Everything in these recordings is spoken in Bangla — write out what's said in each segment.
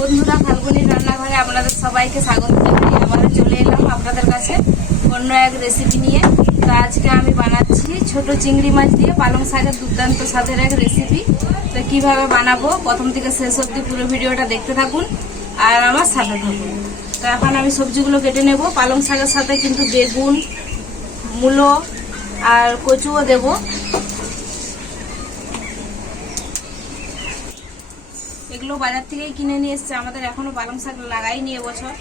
বন্ধুরা ফাল্গুনির রান্নাঘরে আপনাদের সবাইকে স্বাগত জানাই আবার চলে এলাম আপনাদের কাছে অন্য এক রেসিপি নিয়ে। তো আজকে আমি বানাচ্ছি ছোট চিংড়ি মাছ দিয়ে পালং শাকের দুর্দান্ত স্বাদের এক রেসিপি তো কীভাবে বানাবো? প্রথম থেকে শেষ অবধি পুরো ভিডিওটা দেখতে থাকুন আর আমার সাথে থাকুন। তো এখন আমি সবজিগুলো কেটে নেব। পালং শাকের সাথে কিন্তু বেগুন, মূলো আর কচুও দেবো। এগুলো বাজার থেকেই কিনে নিয়ে এসছে। আমাদের এখনও পালং শাক লাগাইনি এবছর।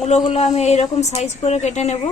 মূলোগুলো আমি এইরকম সাইজ করে কেটে নেব।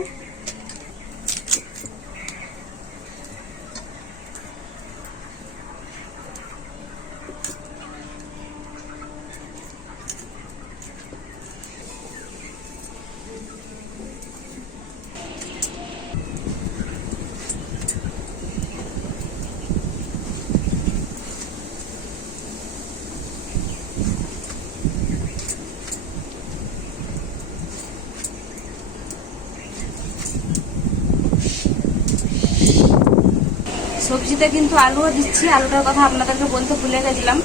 সবজিতে কিন্তু আলুও দিচ্ছি, আলুটার কথা আপনাদেরকে বলতে ভুলে গেছিলাম।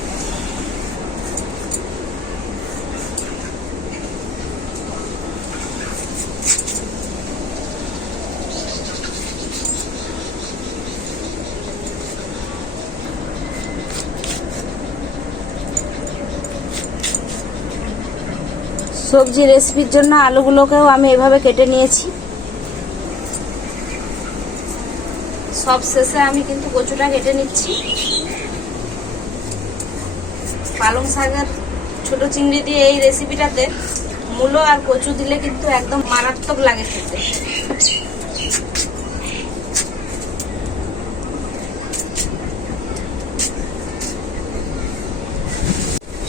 সবজি রেসিপির জন্য আলুগুলোকেও আমি এভাবে কেটে নিয়েছি। সব শেষে আমি কিন্তু কচুটা কেটে নিচ্ছি। পালং শাকের ছোট চিংড়ি দিয়ে এই রেসিপিটাতে মূলো আর কচু দিলে কিন্তু একদম মারাত্মক লাগে খেতে।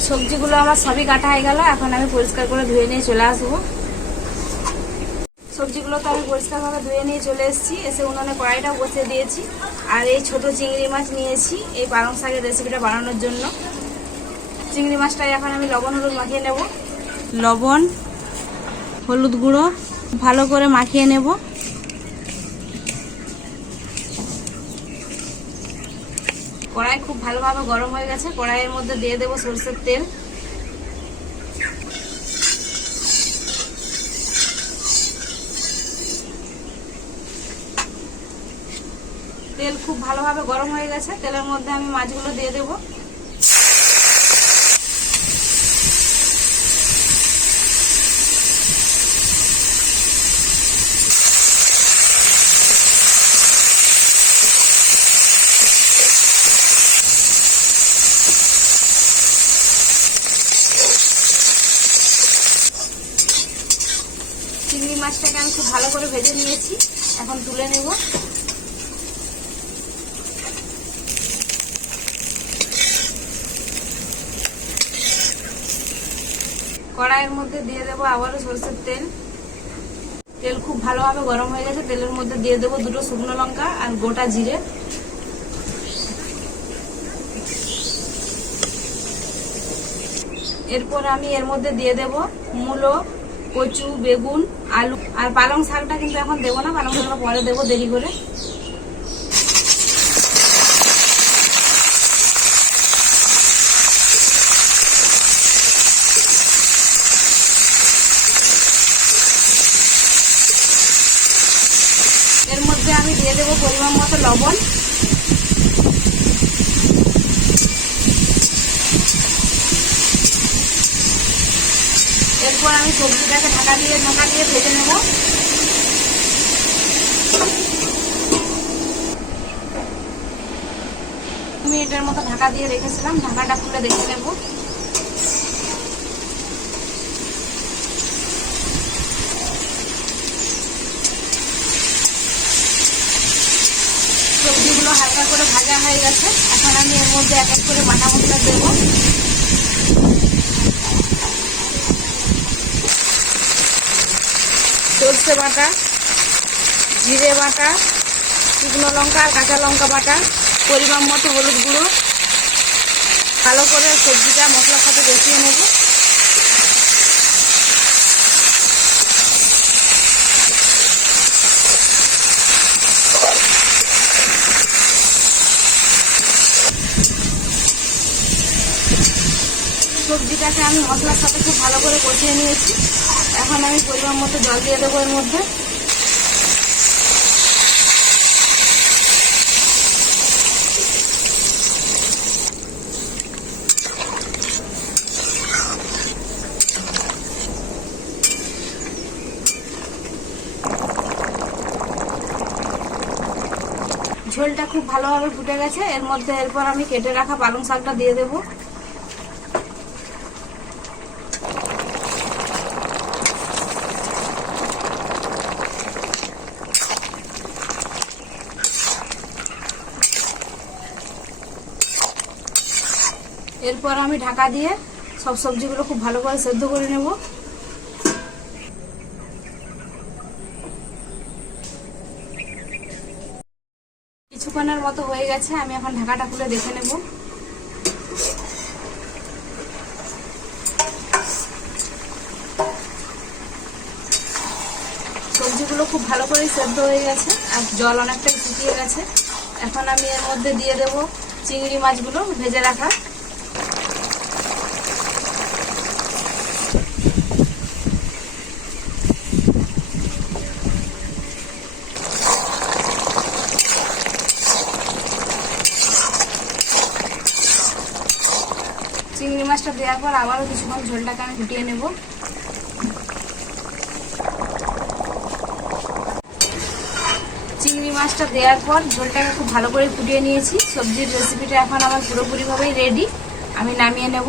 সবজিগুলো আমার সবই কাটা হয়ে গেল, এখন আমি পরিষ্কার করে ধুয়ে নিয়ে চলে আসব। সবজিগুলো তো আমি পরিষ্কারভাবে ধুয়ে নিয়ে চলে এসেছি। এসে উনুনে কড়াইটাও বসিয়ে দিয়েছি। আর এই ছোট চিংড়ি মাছ নিয়েছি এই পালং শাকের রেসিপিটা বানানোর জন্য। চিংড়ি মাছটাই এখন আমি লবণ হলুদ মাখিয়ে নেব। লবণ হলুদ গুঁড়ো ভালো করে মাখিয়ে নেব। কড়াই খুব ভালোভাবে গরম হয়ে গেছে। কড়াইয়ের মধ্যে দিয়ে দেবো সরষের তেল। তেল খুব ভালোভাবে গরম হয়ে গেছে, তেলের মধ্যে আমি মাছগুলো দিয়ে দেব। চিংড়ি মাছটাকে আমি খুব ভালো করে ভেজে নিয়েছি। এখন তুলে নেব। কড়াইয়ের মধ্যে দিয়ে দেবো আবারও সরষের তেল। তেল খুব ভালোভাবে গরম হয়ে গেছে, তেলের মধ্যে দিয়ে দেবো দুটো শুকনো লঙ্কা আর গোটা জিরে। এরপর আমি এর মধ্যে দিয়ে দেব মূলো, কচু, বেগুন, আলু। আর পালং শাকটা কিন্তু এখন দেবো না, পালং শাকটা পরে দেবো দেরি করে এর মধ্যে আমি দিয়ে দেবো পরিমাণ মতো লবণ। এরপর আমি সবজিটাকে ঢাকা দিয়ে ঢাকা দিয়ে ভেজে নেব। মিনিটের মতো ঢাকা দিয়ে রেখেছিলাম, ঢাকাটা খুলে দেখে নেব। ভাজা হয়ে গেছে, এখন আমি এর মধ্যে এক এক করে বাটা মশলা দেবো। সর্ষে বাটা, জিরে বাটা, শুকনো লঙ্কা কাঁচা লঙ্কা বাটা, পরিমাণ মতো হলুদ গুঁড়ো। ভালো করে সবজিটা মশলার সাথে কষিয়ে নেব। সবজিটাকে আমি মশলার সাথে খুব ভালো করে কষিয়ে নিয়েছি। এখন আমি পরিমাণ মতো জল দিয়ে দেবো এর মধ্যে। ঝোলটা খুব ভালোভাবে ফুটে গেছে। এর মধ্যে এরপর আমি কেটে রাখা পালং শাকটা দিয়ে দেবো। এরপর আমি ঢাকা দিয়ে সব সবজিগুলো খুব ভালো করে সেদ্ধ করে নেব। কিছুক্ষণের মতো হয়ে গেছে, আমি এখন ঢাকাটা খুলে দেখে নেব। সবজিগুলো খুব ভালো করে সেদ্ধ হয়ে গেছে, আর জল অনেকটাই শুকিয়ে গেছে। এখন আমি এর মধ্যে দিয়ে দেব চিংড়ি মাছগুলো ভেজে রাখা চিংড়ি মাছটা দেওয়ার পর আবারও কিছুক্ষণ ঝোলটাকে আমি ফুটিয়ে নেব। চিংড়ি মাছটা দেওয়ার পর ঝোলটাকে খুব ভালো করে ফুটিয়ে নিয়েছি। সবজির রেসিপিটা এখন আমার পুরোপুরিভাবেই রেডি আমি নামিয়ে নেব।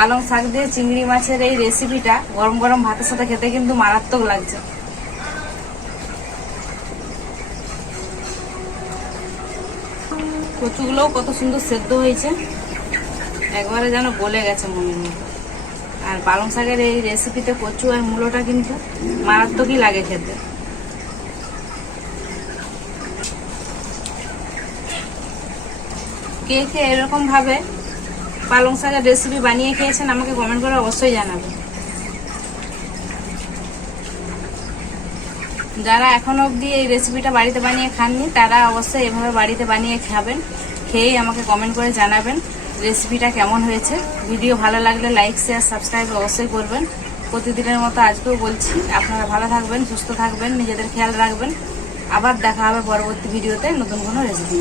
পালং শাক দিয়ে চিংড়ি মাছের এই রেসিপিটা গরম গরম ভাতের সাথে খেতে কিন্তু মারাত্মক লাগছে। কচুগুলোও কত সুন্দর সেদ্ধ হয়েছে। একবারে যেন গলে গেছে মনের মতো আর পালং শাকের এই রেসিপিতে কচু আর মূলোটা কিন্তু মারাত্মকই লাগে খেতে। কে কে এরকম ভাবে পালং শাকের রেসিপি বানিয়ে খেয়েছেন, আমাকে কমেন্ট করে অবশ্যই জানাবেন। যারা এখনও অবধি এই রেসিপিটা বাড়িতে বানিয়ে খাননি, তারা অবশ্যই এভাবে বাড়িতে বানিয়ে খাবেন, খেয়েই আমাকে কমেন্ট করে জানাবেন রেসিপিটা কেমন হয়েছে। ভিডিও ভালো লাগলে লাইক শেয়ার সাবস্ক্রাইব অবশ্যই করবেন। প্রতিদিনের মতো আজকেও বলছি, আপনারা ভালো থাকবেন, সুস্থ থাকবেন, নিজেদের খেয়াল রাখবেন। আবার দেখা হবে পরবর্তী ভিডিওতে নতুন কোনো রেসিপি